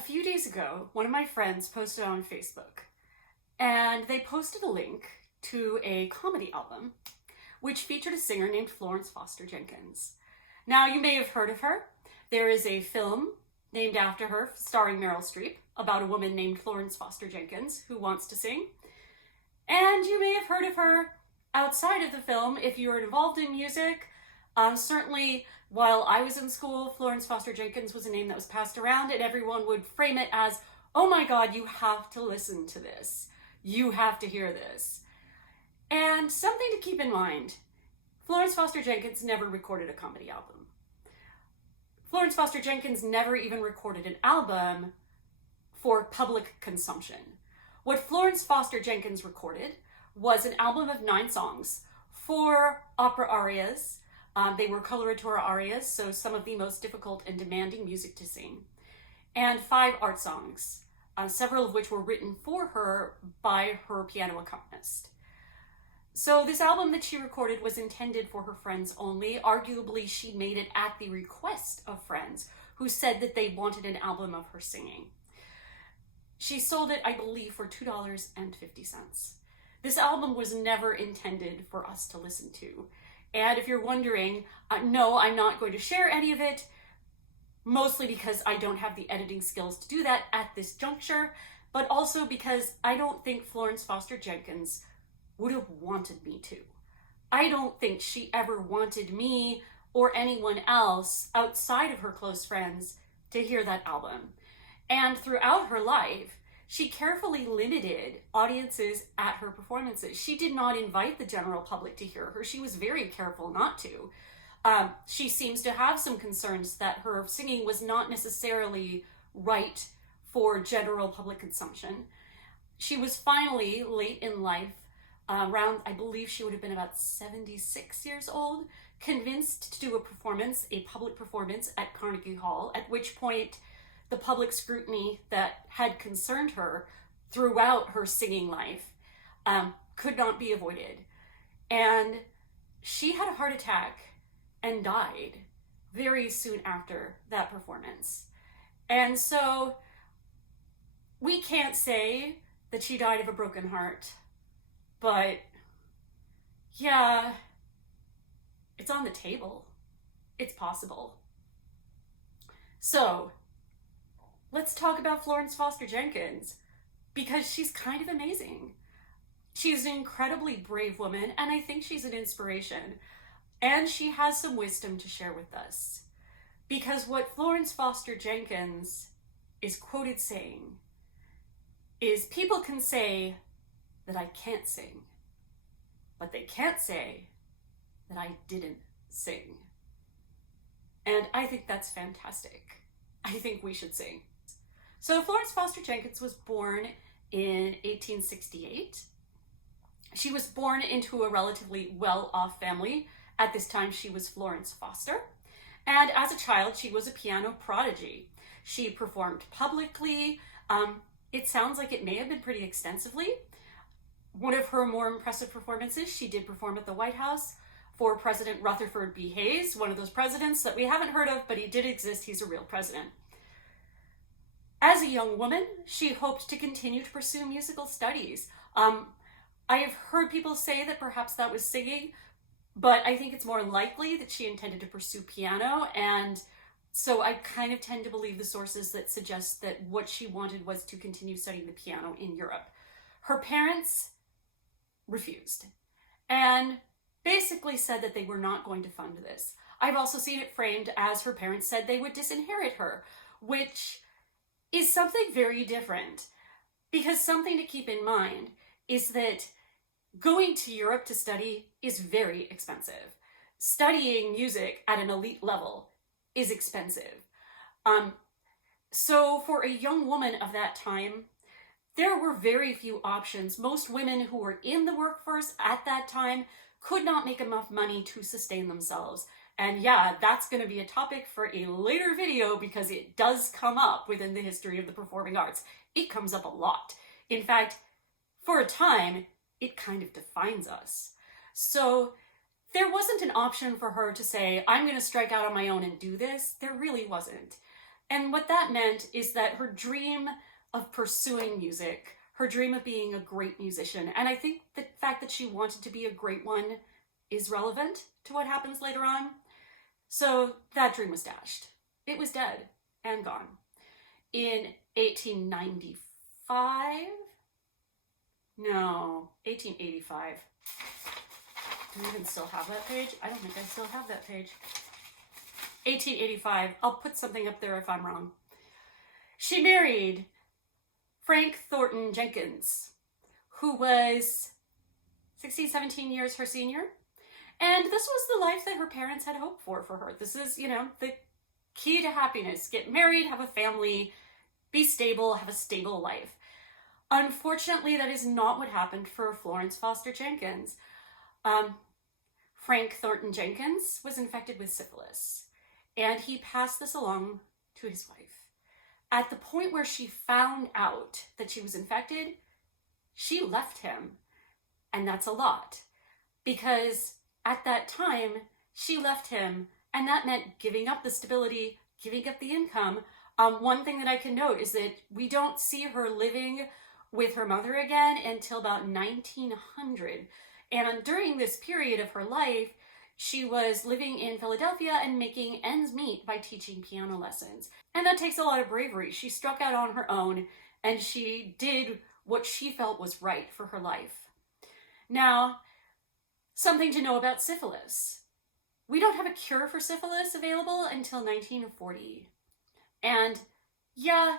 few days ago, one of my friends posted on Facebook, and they posted a link to a comedy album which featured a singer named Florence Foster Jenkins. Now, you may have heard of her. There is a film named after her, starring Meryl Streep, about a woman named Florence Foster Jenkins who wants to sing. And you may have heard of her outside of the film if you were involved in music. Certainly, while I was in school, Florence Foster Jenkins was a name that was passed around, and everyone would frame it as, oh my God, you have to listen to this. You have to hear this. And something to keep in mind, Florence Foster Jenkins never recorded a comedy album. Florence Foster Jenkins never even recorded an album for public consumption. What Florence Foster Jenkins recorded was an album of 9 songs, 4 opera arias. They were coloratura arias, so some of the most difficult and demanding music to sing, and 5 art songs, several of which were written for her by her piano accompanist. So this album that she recorded was intended for her friends only. Arguably, she made it at the request of friends who said that they wanted an album of her singing. She sold it, I believe, for $2.50. This album was never intended for us to listen to. And if you're wondering, no, I'm not going to share any of it, mostly because I don't have the editing skills to do that at this juncture, but also because I don't think Florence Foster Jenkins would have wanted me to. I don't think she ever wanted me or anyone else outside of her close friends to hear that album. And throughout her life, she carefully limited audiences at her performances. She did not invite the general public to hear her. She was very careful not to. She seems to have some concerns that her singing was not necessarily right for general public consumption. She was finally, late in life, around, I believe she would have been about 76 years old, convinced to do a public performance at Carnegie Hall, at which point the public scrutiny that had concerned her throughout her singing life could not be avoided. And she had a heart attack and died very soon after that performance. And so we can't say that she died of a broken heart, but yeah, it's on the table. It's possible. So let's talk about Florence Foster Jenkins, because she's kind of amazing. She's an incredibly brave woman, and I think she's an inspiration. And she has some wisdom to share with us. Because what Florence Foster Jenkins is quoted saying is, people can say that I can't sing, but they can't say that I didn't sing. And I think that's fantastic. I think we should sing. So Florence Foster Jenkins was born in 1868. She was born into a relatively well-off family. At this time, she was Florence Foster. And as a child, she was a piano prodigy. She performed publicly. It sounds like it may have been pretty extensively. One of her more impressive performances, she did perform at the White House for President Rutherford B. Hayes, one of those presidents that we haven't heard of, but he did exist. He's a real president. As a young woman, she hoped to continue to pursue musical studies. I have heard people say that perhaps that was singing, but I think it's more likely that she intended to pursue piano, and so I kind of tend to believe the sources that suggest that what she wanted was to continue studying the piano in Europe. Her parents refused and basically said that they were not going to fund this. I've also seen it framed as her parents said they would disinherit her, which is something very different, because something to keep in mind is that going to Europe to study is very expensive. Studying music at an elite level is expensive. So for a young woman of that time, there were very few options. Most women who were in the workforce at that time could not make enough money to sustain themselves. And yeah, that's going to be a topic for a later video, because it does come up within the history of the performing arts. It comes up a lot. In fact, for a time, it kind of defines us. So there wasn't an option for her to say, I'm going to strike out on my own and do this. There really wasn't. And what that meant is that her dream of pursuing music, her dream of being a great musician, and I think the fact that she wanted to be a great one is relevant to what happens later on. So that dream was dashed. It was dead and gone. In 1895? No, 1885. Do I even still have that page? I don't think I still have that page. 1885. I'll put something up there if I'm wrong. She married Frank Thornton Jenkins, who was 16, 17 years her senior. And this was the life that her parents had hoped for her. This is, the key to happiness. Get married, have a family, be stable, have a stable life. Unfortunately, that is not what happened for Florence Foster Jenkins. Frank Thornton Jenkins was infected with syphilis, and he passed this along to his wife. At the point where she found out that she was infected, she left him, and that's a lot, because at that time, she left him, and that meant giving up the stability, giving up the income. One thing that I can note is that we don't see her living with her mother again until about 1900. And during this period of her life, she was living in Philadelphia and making ends meet by teaching piano lessons. And that takes a lot of bravery. She struck out on her own, and she did what she felt was right for her life. Now, something to know about syphilis. We don't have a cure for syphilis available until 1940. And yeah,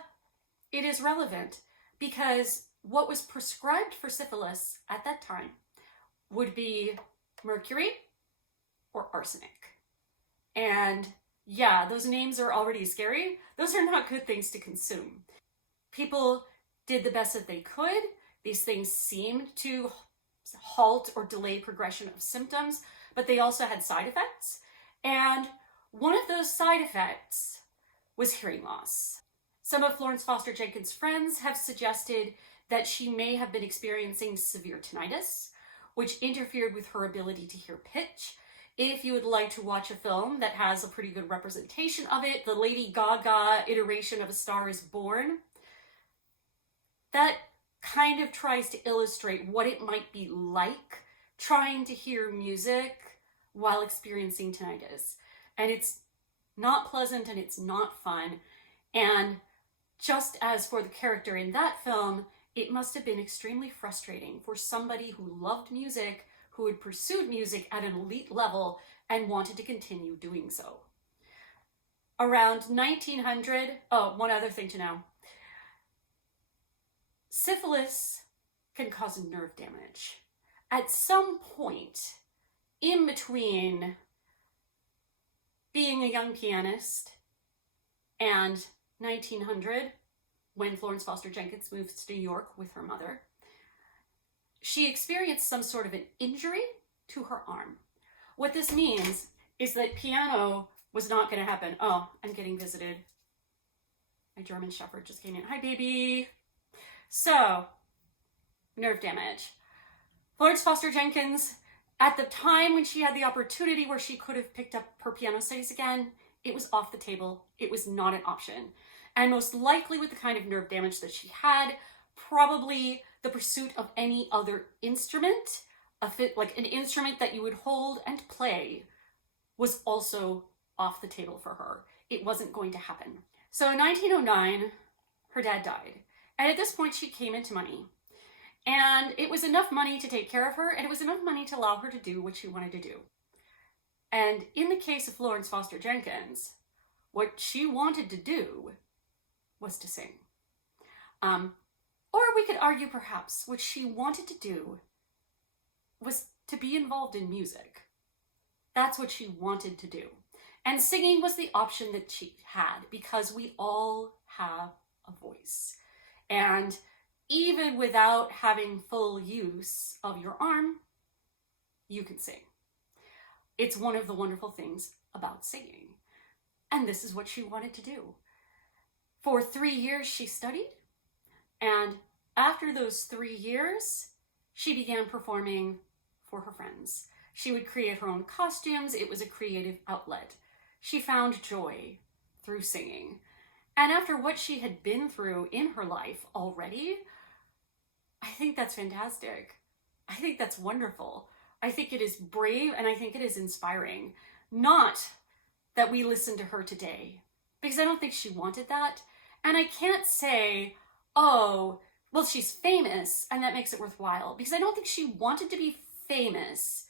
it is relevant because what was prescribed for syphilis at that time would be mercury or arsenic. And yeah, those names are already scary. Those are not good things to consume. People did the best that they could. These things seemed to halt or delay progression of symptoms, but they also had side effects. And one of those side effects was hearing loss. Some of Florence Foster Jenkins' friends have suggested that she may have been experiencing severe tinnitus, which interfered with her ability to hear pitch. If you would like to watch a film that has a pretty good representation of it, the Lady Gaga iteration of A Star is Born, that kind of tries to illustrate what it might be like trying to hear music while experiencing tinnitus. And it's not pleasant and it's not fun. And just as for the character in that film, it must have been extremely frustrating for somebody who loved music, who had pursued music at an elite level and wanted to continue doing so. Around 1900, one other thing to know. Syphilis can cause nerve damage. At some point in between being a young pianist and 1900, when Florence Foster Jenkins moves to New York with her mother, she experienced some sort of an injury to her arm. What this means is that piano was not going to happen. Oh, I'm getting visited. My German Shepherd just came in. Hi, baby. So, nerve damage. Florence Foster Jenkins, at the time when she had the opportunity where she could have picked up her piano studies again, it was off the table. It was not an option. And most likely with the kind of nerve damage that she had, probably the pursuit of any other instrument, like an instrument that you would hold and play, was also off the table for her. It wasn't going to happen. So in 1909, her dad died. And at this point, she came into money. And it was enough money to take care of her, and it was enough money to allow her to do what she wanted to do. And in the case of Florence Foster Jenkins, what she wanted to do was to sing. Or we could argue perhaps what she wanted to do was to be involved in music. That's what she wanted to do. And singing was the option that she had because we all have a voice. And even without having full use of your arm, you can sing. It's one of the wonderful things about singing. And this is what she wanted to do. For 3 years, she studied. And after those 3 years, she began performing for her friends. She would create her own costumes. It was a creative outlet. She found joy through singing. And after what she had been through in her life already, I think that's fantastic. I think that's wonderful. I think it is brave and I think it is inspiring. Not that we listen to her today, because I don't think she wanted that. And I can't say, oh, well, she's famous and that makes it worthwhile, because I don't think she wanted to be famous.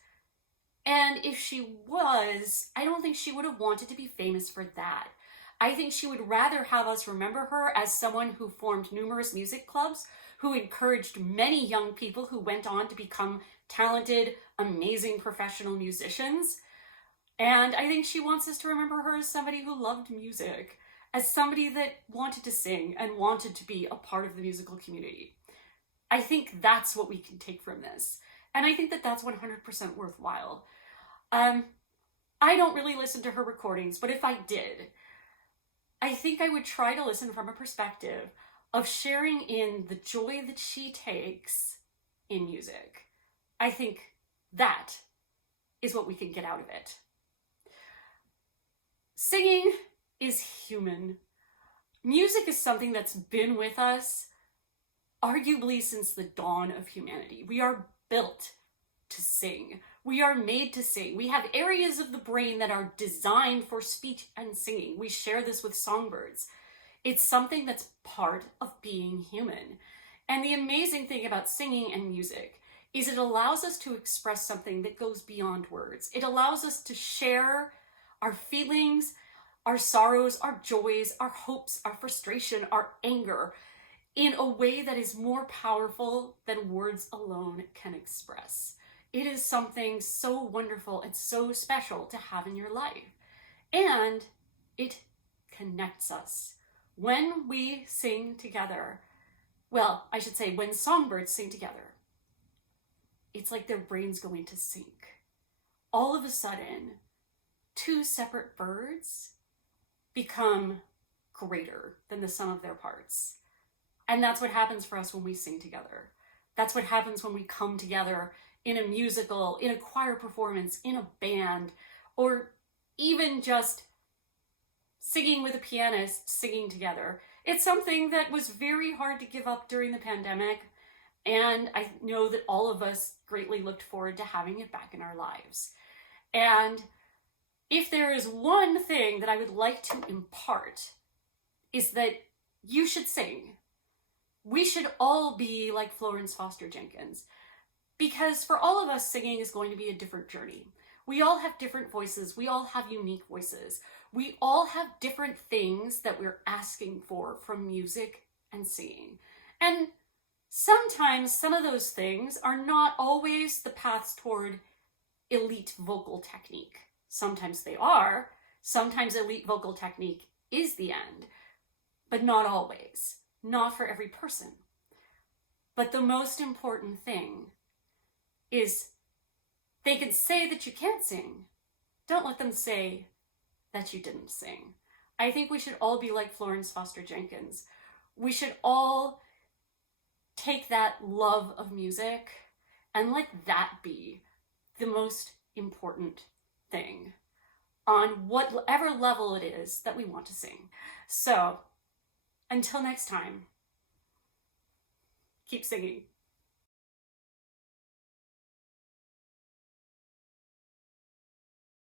And if she was, I don't think she would have wanted to be famous for that. I think she would rather have us remember her as someone who formed numerous music clubs, who encouraged many young people who went on to become talented, amazing professional musicians. And I think she wants us to remember her as somebody who loved music, as somebody that wanted to sing and wanted to be a part of the musical community. I think that's what we can take from this. And I think that that's 100% worthwhile. I don't really listen to her recordings, but if I did, I think I would try to listen from a perspective of sharing in the joy that she takes in music. I think that is what we can get out of it. Singing is human. Music is something that's been with us arguably since the dawn of humanity. We are built to sing. We are made to sing. We have areas of the brain that are designed for speech and singing. We share this with songbirds. It's something that's part of being human. And the amazing thing about singing and music is it allows us to express something that goes beyond words. It allows us to share our feelings, our sorrows, our joys, our hopes, our frustration, our anger in a way that is more powerful than words alone can express. It is something so wonderful and so special to have in your life. And it connects us. When we sing together, well, I should say when songbirds sing together, it's like their brains go into sync. All of a sudden, two separate birds become greater than the sum of their parts. And that's what happens for us when we sing together. That's what happens when we come together in a musical, in a choir performance, in a band, or even just singing with a pianist, singing together. It's something that was very hard to give up during the pandemic, and I know that all of us greatly looked forward to having it back in our lives. And if there is one thing that I would like to impart, is that you should sing. We should all be like Florence Foster Jenkins, because for all of us, singing is going to be a different journey. We all have different voices. We all have unique voices. We all have different things that we're asking for from music and singing. And sometimes some of those things are not always the paths toward elite vocal technique. Sometimes they are. Sometimes elite vocal technique is the end, but not always. Not for every person. But the most important thing is they can say that you can't sing. Don't let them say that you didn't sing. I think we should all be like Florence Foster Jenkins. We should all take that love of music and let that be the most important thing on whatever level it is that we want to sing. So, until next time, keep singing.